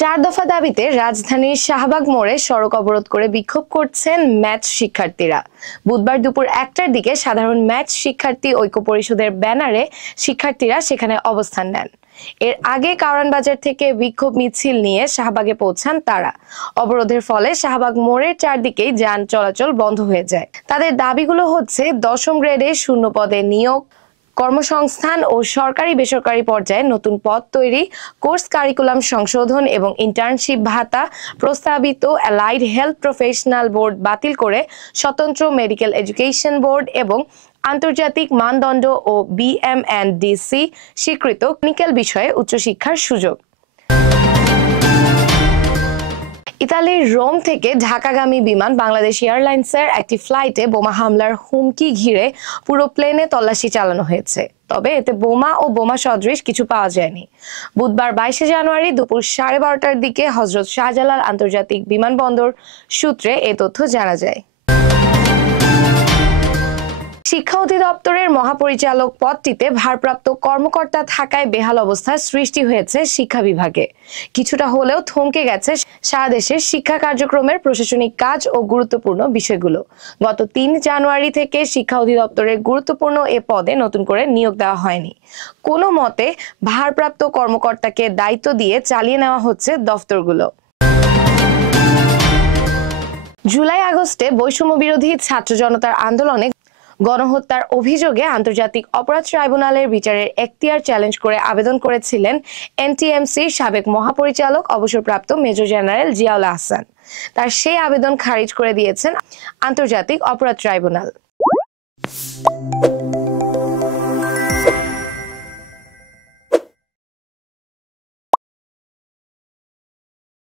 চার দফা দাবিতে রাজধানীর শাহবাগ মোড়ে সড়ক অবরোধ করে বিক্ষোভ করছেন ম্যাথ শিক্ষার্থীরা। বুধবার দুপুর 1টার দিকে সাধারণ ম্যাথ শিক্ষার্থী ঐক্য পরিষদের ব্যানারে শিক্ষার্থীরা সেখানে অবস্থান নেন। এর আগে কারওয়ান বাজার থেকে বিক্ষোভ মিছিল নিয়ে শাহবাগে পৌঁছান তারা। অবরোধের ফলে শাহবাগ মোড়ের চারদিকেই যান চলাচল বন্ধ হয়ে যায়। তাদের দাবিগুলো হচ্ছে 10ম গ্রেডে শূন্য পদে নিয়োগ, কর্মসংস্থান ও সরকারি বেসরকারি পর্যায়ে নতুন পদ তৈরি, কোর্স কারিকুলাম সংশোধন এবং ইন্টার্নশিপ ভাতা, প্রস্তাবিত অ্যালাইড হেলথ প্রফেশনাল বোর্ড বাতিল করে স্বতন্ত্র মেডিকেল এডুকেশন বোর্ড এবং আন্তর্জাতিক মানদণ্ড ও BMNDC স্বীকৃত ক্লিনিক্যাল বিষয়ে উচ্চশিক্ষার সুযোগ। ইতালির রোম থেকে ঢাকাগামী বিমান বাংলাদেশ এয়ারলাইন্সের একটি ফ্লাইটে বোমা হামলার হুমকি ঘিরে পুরো প্লেনে তল্লাশি চালানো হয়েছে, তবে এতে বোমা ও বোমা সদৃশ কিছু পাওয়া যায়নি। বুধবার 22শে জানুয়ারি দুপুর 12:30টার দিকে হযরত শাহজালাল আন্তর্জাতিক বিমানবন্দর সূত্রে এ তথ্য জানা যায়। শিক্ষা অধিদপ্তরের মহাপরিচালক পদটিতে ভারপ্রাপ্ত কর্মকর্তা থাকায় বেহাল অবস্থার সৃষ্টি হয়েছে শিক্ষা বিভাগে। কিছুটা হলেও থমকে গেছে সারা দেশের শিক্ষা কার্যক্রমের প্রশাসনিক কাজ ও গুরুত্বপূর্ণ বিষয়গুলো। গত 3 জানুয়ারি থেকে শিক্ষা অধিদপ্তরের গুরুত্বপূর্ণ এ পদে নতুন করে নিয়োগ দেওয়া হয়নি। কোনো মতে ভারপ্রাপ্ত কর্মকর্তাকে দায়িত্ব দিয়ে চালিয়ে নেওয়া হচ্ছে দফতরগুলো। জুলাই আগস্টে বৈষম্য বিরোধী ছাত্র জনতার আন্দোলনে গণহত্যার অভিযোগে আন্তর্জাতিক অপরাধ ট্রাইব্যুনালের বিচারের এখতিয়ার চ্যালেঞ্জ করে আবেদন করেছিলেন NTMCর সাবেক মহাপরিচালক অবসরপ্রাপ্ত মেজর জেনারেল জিয়াউল আহসান। তার সেই আবেদন খারিজ করে দিয়েছেন আন্তর্জাতিক অপরাধ ট্রাইব্যুনাল।